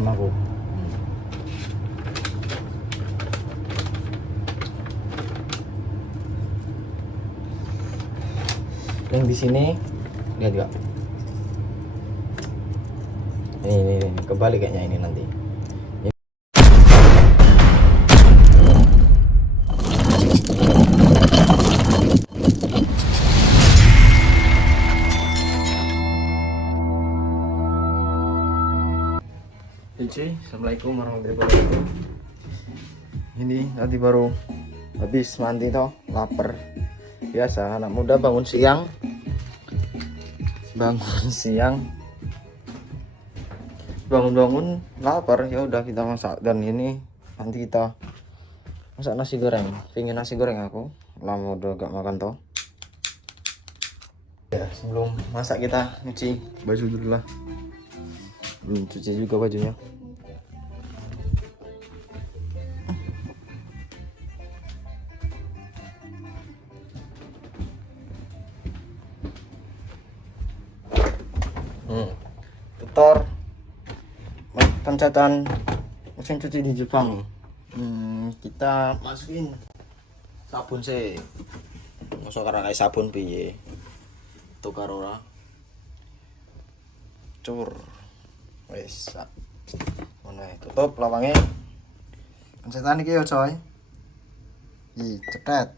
namaku. Yang di sini lihat gak? Ini kebalik kayaknya ini nanti. Assalamualaikum warahmatullahi wabarakatuh. Ini tadi baru habis mandi toh, lapar. Biasa anak muda bangun siang, bangun lapar, ya udah kita masak. Dan ini nanti kita masak nasi goreng. Pengen nasi goreng aku, lama udah gak makan toh. Ya, sebelum masak kita nyuci baju dulu lah. Belum cuci juga bajunya. Tutor pencatan mesin cuci di Jepang. Kita masukin sabun sih. Masuk karena kayak sabun piye. Tukar ora. Cur. Wes. Ngono tutup lawangnya. Pencetan iki yo coy. Cetet.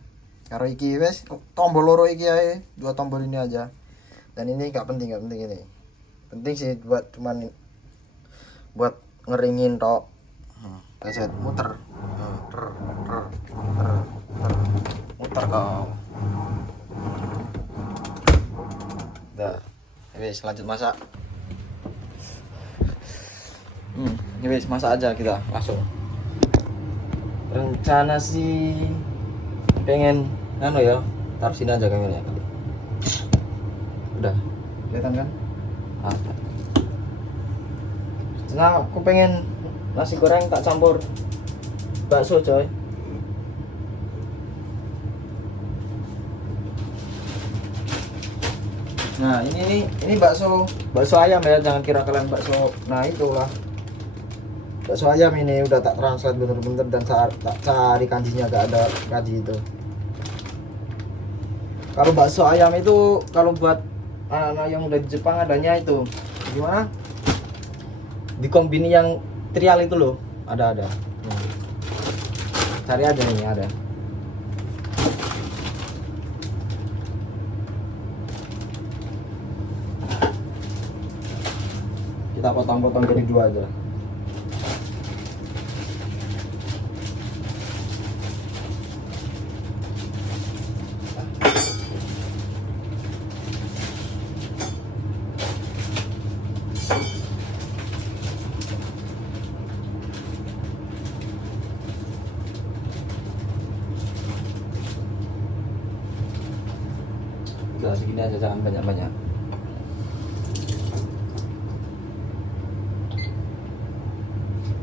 Karo iki wes tombol loro iki ae, 2 tombol ini aja. Dan ini enggak penting ini. Penting sih buat cuman buat ngeringin tok. Pencet muter. Muter kau. Dah. Wes lanjut masak. Ya wes masak aja kita langsung. Rencana sih pengen ya, taruh sini aja kameranya kali. Udah, kelihatan kan? Nah, aku pengen nasi goreng tak campur bakso coy. Nah ini bakso ayam ya, jangan kira kalian bakso. Nah itulah bakso ayam ini udah tak translate bener-bener dan tak cari kanjinya, gak ada kanji itu. Kalau bakso ayam itu kalau buat anak-anak yang udah di Jepang adanya itu gimana? Di kombini yang trial itu loh, ada. Cari aja nih, ada. Kita potong-potong jadi 2 aja. Udah segini aja, jangan banyak-banyak.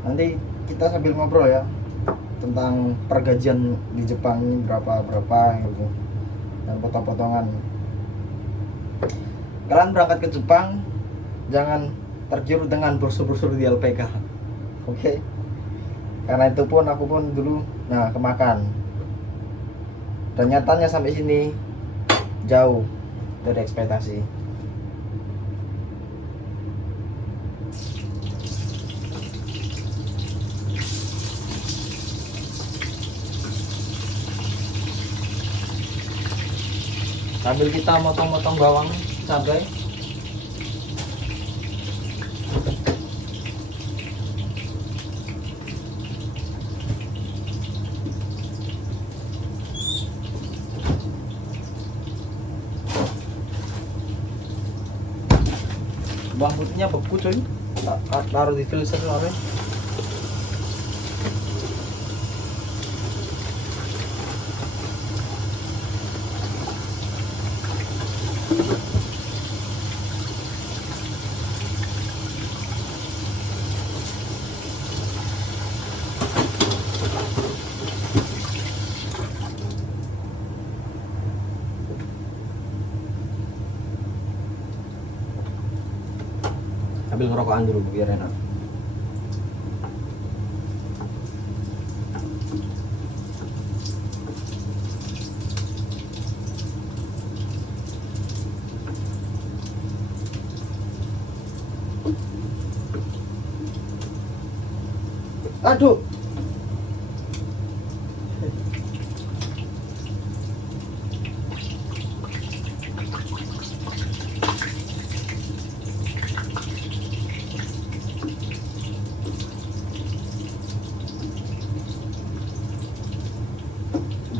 Nanti kita sambil ngobrol ya tentang pergajian di Jepang ini berapa gitu, dan potong-potongan. Kalian berangkat ke Jepang jangan tergiur dengan brosur-brosur di LPK, oke? Karena itu pun aku pun dulu kemakan, dan nyatanya sampai sini jauh dari ekspektasi. Sambil kita motong-motong bawang cabai. Bawang putihnya beku coy, taruh di freezer lama. Sambil ngerokokan dulu biar enak. Aduh.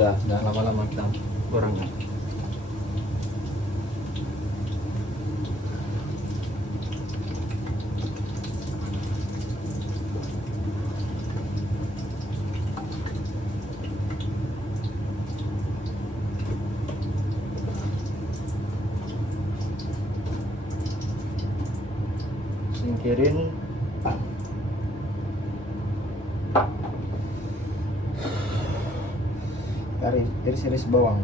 Udah, jangan lama-lama kita gorengnya. Singkirin iris-iris bawang.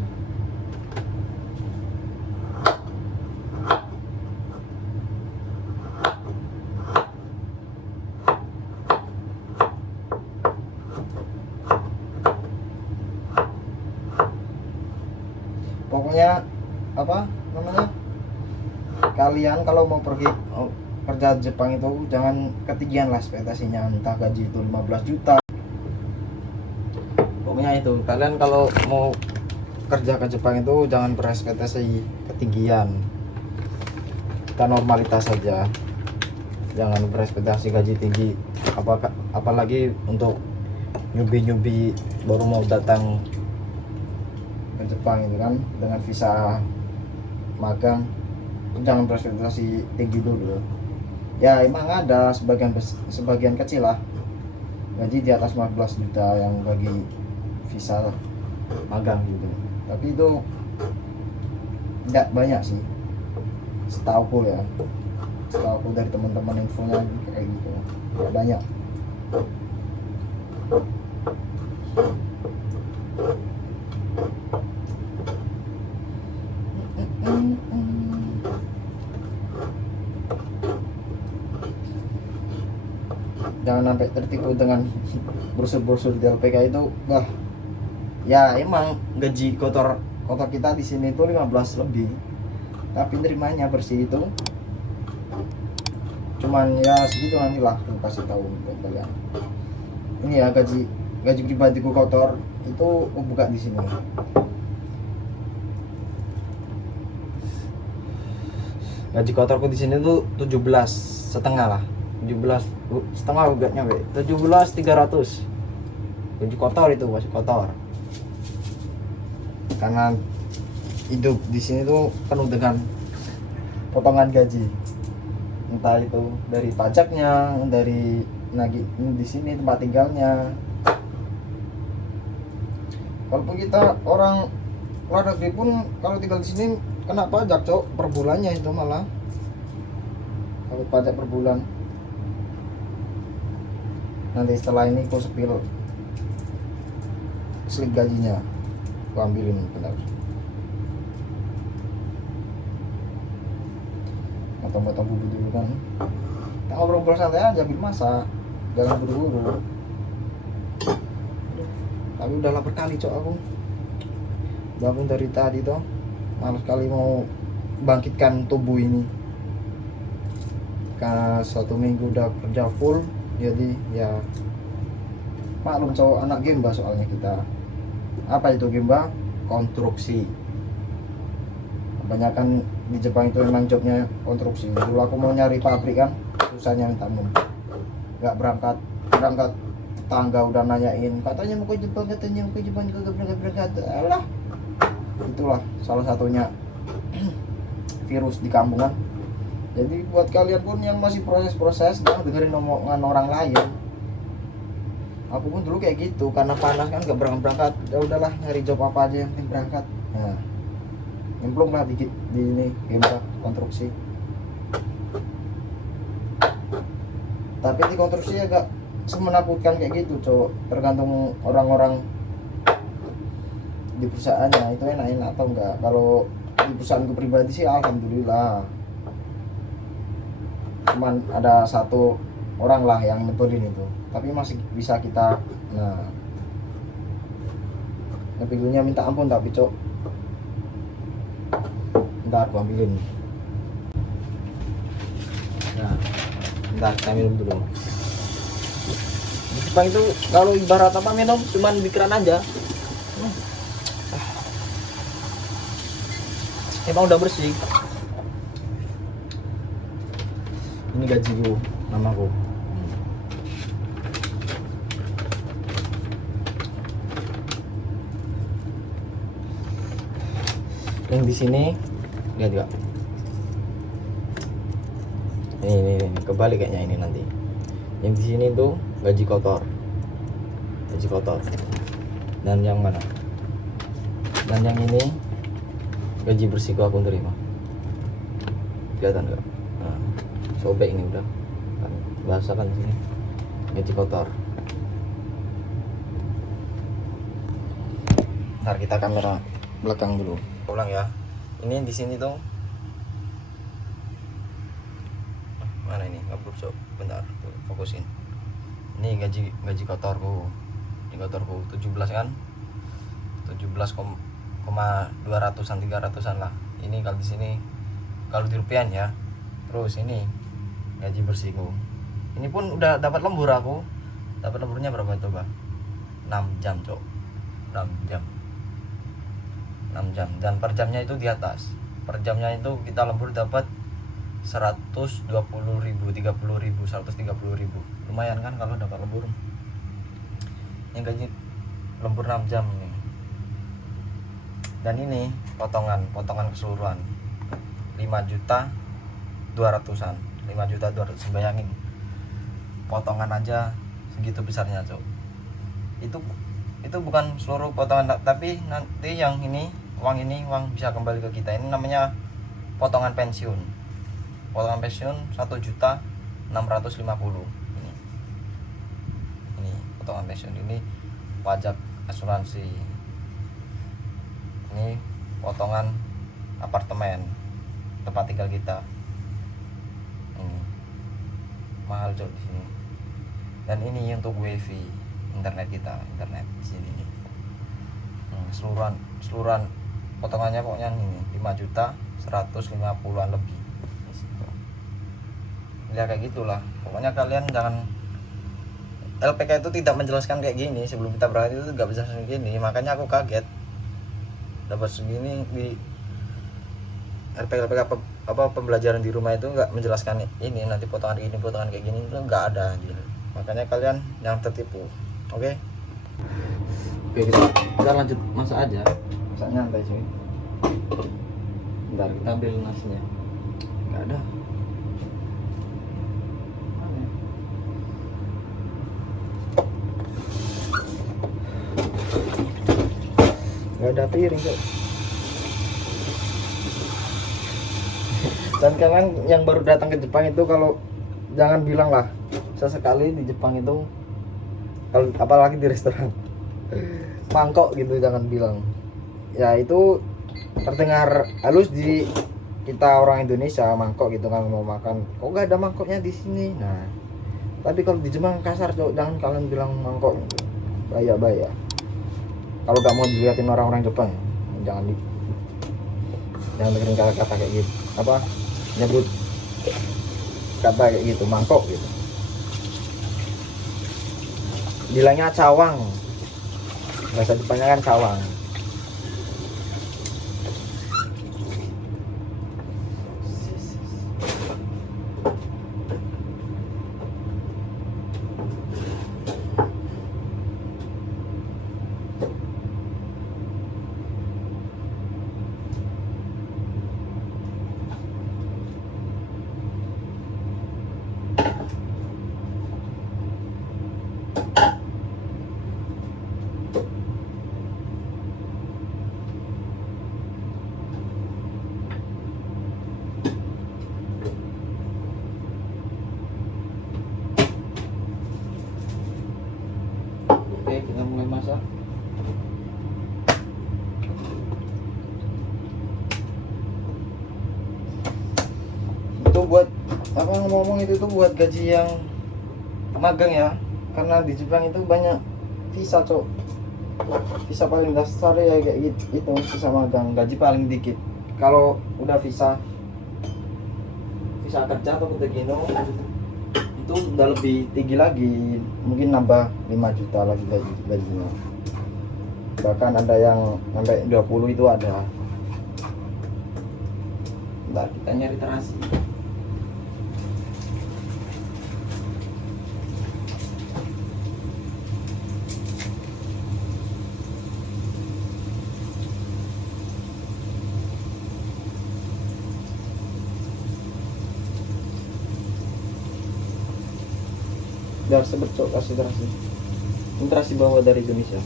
Pokoknya apa namanya, kalian kalau mau pergi kerja Jepang itu jangan ketinggian lah ekspektasinya, entah gaji itu 15 juta. Pokoknya itu, kalian kalau mau kerja ke Jepang itu jangan berekspektasi ketinggian, kita normalitas saja, jangan berekspektasi gaji tinggi. Apalagi untuk nyubi baru mau datang ke Jepang itu kan dengan visa magang, jangan berekspektasi tinggi dulu. Ya emang ada sebagian kecil lah gaji di atas 15 juta yang bagi visa magang gitu, tapi itu nggak banyak sih, setauku dari teman-teman infonya kayak gitu, nggak banyak. Jangan sampai tertipu dengan brosur-brosur di LPK itu. Wah, ya emang gaji kotor kita di sini itu 15 lebih, tapi nerimanya bersih itu cuman ya segitu. Nantilah aku kasih tahu buat kalian. Ini ya gaji pribadiku kotor itu aku buka di sini. Gaji kotorku di sini tuh 17,5 lah. 17,5 enggak nyampe, 17.300. Gaji kotor itu masih kotor. Karena hidup di sini tuh penuh dengan potongan gaji. Entah itu dari pajaknya, dari nagih di sini tempat tinggalnya. Walaupun kita orang luar negeri pun kalau tinggal di sini kena pajak, Cok, per bulannya itu malah. Kalau pajak per bulan. Nanti setelah ini aku slip gajinya, aku ambilin benar. Motong-motong bubur dulu kan. Kita ngobrol santai aja, ambil masak, jangan buru-buru. Tapi udah lapar kali, Cok, aku bangun dari tadi toh, malas kali mau bangkitkan tubuh ini. Karena 1 minggu udah kerja full, jadi ya maklum, cowok anak gemba soalnya kita. Apa itu gemba? Konstruksi. Kebanyakan di Jepang itu memang jobnya konstruksi. Dulu aku mau nyari pabrik kan, susahnya minta ampun. Nggak berangkat tetangga udah nanyain, katanya mau ke Jepang, kagak berangkat. Alah, itulah salah satunya virus di kampung kan. Jadi buat kalian pun yang masih proses-proses, jangan dengerin omongan orang lain. Aku pun dulu kayak gitu, karena panas kan gak berangkat. Ya udahlah, nyari job apa aja yang penting berangkat. Nah, nyemplung lah dikit di ini gempa konstruksi. Tapi di konstruksi agak semenakutkan kayak gitu, cowok. Tergantung orang-orang di perusahaannya itu enak-enak atau enggak. Kalau di perusahaanku pribadi sih alhamdulillah, cuman ada 1 orang lah yang nyebelin itu, tapi masih bisa kita nyebelnya minta ampun. Tapi cok, ntar aku ambilin. Nah, ntar kita minum dulu. Di Jepang itu kalau ibarat apa minum cuman di keran aja. Emang udah bersih. Ini gajiku, namaku. Yang di sini lihat juga. Ini kebalik kayaknya ini nanti. Yang di sini tuh gaji kotor. Gaji kotor. Dan yang mana? Dan yang ini gaji bersihku aku terima. Kelihatan enggak? Nah, sobek ini udah. Kan bahasa kan sini. Gaji kotor. Ntar kita kamera belakang dulu. Ulang ya. Ini di sini tuh. Mana ini? Ngabur cok. Bentar, tuh, fokusin. Ini gaji kotorku. Ini kotorku 17 kan? 17,200-an 300-an lah. Ini kalau di sini kalau di rupiah ya. Terus ini gaji bersihku. Ini pun udah dapat lembur aku. Dapat lemburnya berapa coba? 6 jam, cok. 6 jam. 6 jam dan per jamnya itu di atas. Per jamnya itu kita lembur dapat 120.000, 30.000, 130.000. Lumayan kan kalau dapat lembur. Yang gaji lembur 6 jam ini. Dan ini potongan keseluruhan 5.200.000-an. 5.200.000, bayangin. Potongan aja segitu besarnya, cok. Itu bukan seluruh potongan, tapi nanti yang ini uang bisa kembali ke kita. Ini namanya potongan pensiun. Potongan pensiun 1.650.000. Ini potongan pensiun, ini pajak asuransi. Ini potongan apartemen tempat tinggal kita. Ini mahal cok di sini. Dan ini untuk wifi internet kita, internet di sini nih. Seluruhan potongannya pokoknya ini 5.150.000-an lebih. Ya kayak gitulah. Pokoknya kalian jangan, LPK itu tidak menjelaskan kayak gini sebelum kita berangkat, itu nggak bisa segini. Makanya aku kaget dapat segini di LPK apa pembelajaran di rumah itu nggak menjelaskan ini, nanti potongan ini potongan kayak gini itu nggak ada gitu. Makanya kalian jangan tertipu. Oke, kita lanjut masak aja. Masak nyantai sih. Bentar, kita ambil nasinya. Nggak ada. Nggak ada piring kok. Dan kalian yang baru datang ke Jepang itu kalau jangan bilang lah sesekali di Jepang itu, kalau apalagi di restoran mangkok gitu, jangan bilang. Ya itu terdengar halus di kita orang Indonesia, mangkok gitu kan, mau makan kok gak ada mangkoknya di sini. Nah tapi kalau di Jepang kasar cok, jangan kalian bilang mangkok, bahaya. Kalau gak mau dilihatin orang-orang Jepang, jangan dengerin kata-kata kayak gitu, apa nyebut kata kayak gitu, mangkok gitu. Bilangnya cawang, bahasa Jepangnya kan cawang. Oke, kita mulai masak. Itu buat apa, ngomong itu tuh buat gaji yang magang ya, karena di Jepang itu banyak visa cok. Visa paling dasar ya kayak gitu, itu visa magang, gaji paling dikit. Kalau udah visa kerja atau Kutegino itu udah lebih tinggi lagi mungkin nambah 5 juta lagi gajinya, bahkan ada yang sampai 20 itu ada. Bentar, kita nyari terasi. Biar sebecok kasih terasi. Ini terasi bawa dari Indonesia.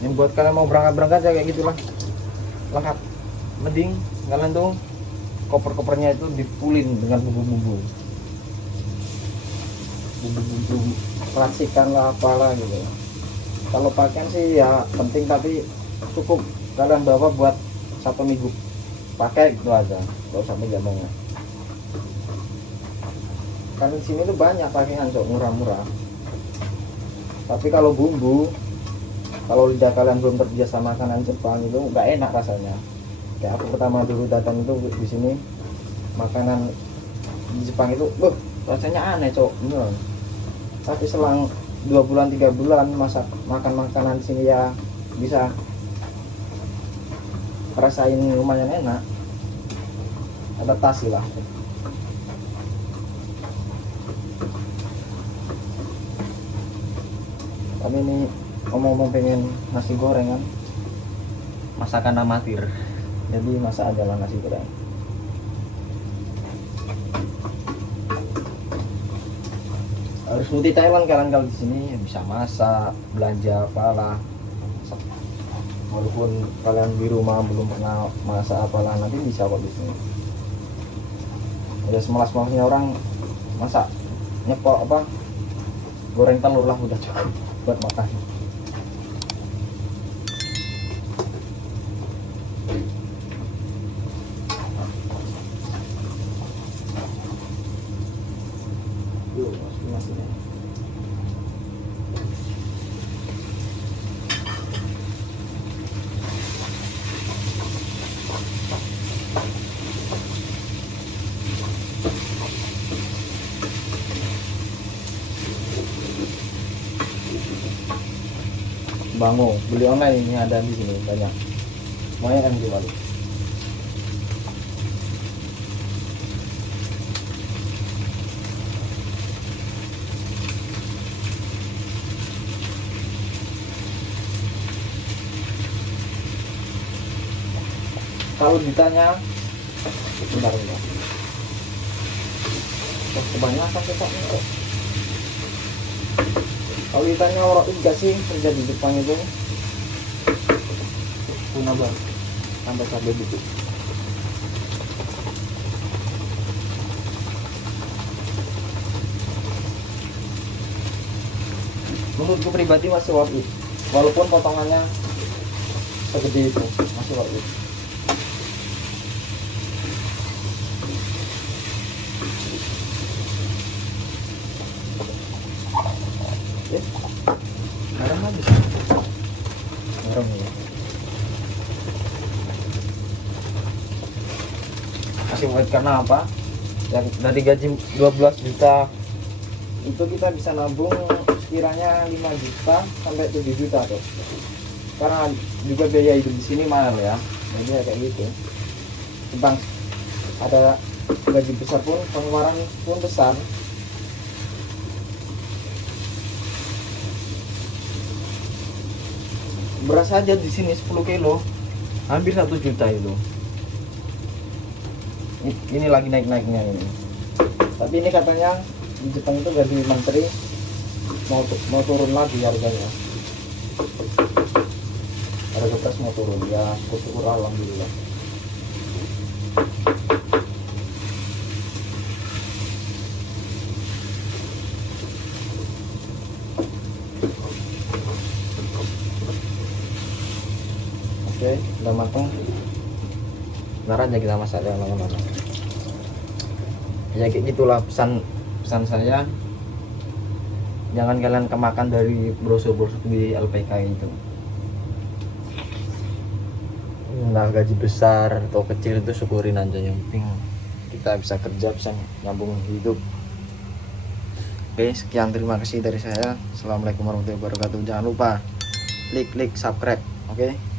Yang buat kalian mau berangkat ya kayak gitulah, lengkap. Mending kalian tuh koper-kopernya itu dipulin dengan bumbu-bumbu racikan lah apalah gitu. Kalau pakaian sih ya penting, tapi cukup kalian bawa buat 1 minggu pakai gitu aja, gak usah menjamannya. Karena di sini tuh banyak pakaian cok, murah-murah. Tapi kalau bumbu, kalau lidah kalian belum terbiasa makanan Jepang itu nggak enak rasanya. Kayak aku pertama dulu datang itu di sini, makanan di Jepang itu, rasanya aneh cok. Bener. Tapi selang 2 bulan 3 bulan makan makanan di sini ya bisa rasain lumayan enak, adaptasi lah. Tapi ini ngomong-ngomong pengen nasi goreng kan, masakan amatir, jadi masak aja lah nasi goreng. Harus multi Thailand kalian kalau di sini bisa masak, belanja apalah. Walaupun kalian di rumah belum pernah masak apalah, nanti bisa kok di sini. Ya semalas-malasnya orang masak nyepok apa, goreng telur lah udah cukup buat makan. Yuk, masukin. Bango, beli online ini ada di sini banyak. Lumayan kan jual. Kalau ditanya, bentar. Kebanyakan tetap kok. Kalau ditanya orang enggak sih kerja di Jepang itu, guna banget tambah cabai dikit. Menurutku pribadi masih worth it, walaupun potongannya segede itu masih worth it. Garam habis. Garam ya. Masih worth karena apa? Dari gaji 12 juta itu kita bisa nabung sekiranya 5 juta sampai 7 juta tuh. Karena juga biaya hidup di sini mahal ya. Jadi ya kayak gitu. Tentang ada gaji besar pun pengeluaran pun besar. Beras aja di sini 10 kilo hampir 1 juta itu. Ini lagi naik-naiknya ini. Tapi ini katanya di Jepang itu gaji menteri mau turun lagi harganya. Harga beras mau turun ya, syukur alhamdulillah. Oke, udah matang. Ntar aja kita masak ya lama-lama. Ya kayak gitulah pesan saya. Jangan kalian kemakan dari brosur-brosur di LPK itu. Nah, gaji besar atau kecil itu syukurin aja, yang penting kita bisa kerja, bisa nyambung hidup. Oke, sekian, terima kasih dari saya. Assalamualaikum warahmatullahi wabarakatuh. Jangan lupa klik subscribe. Oke.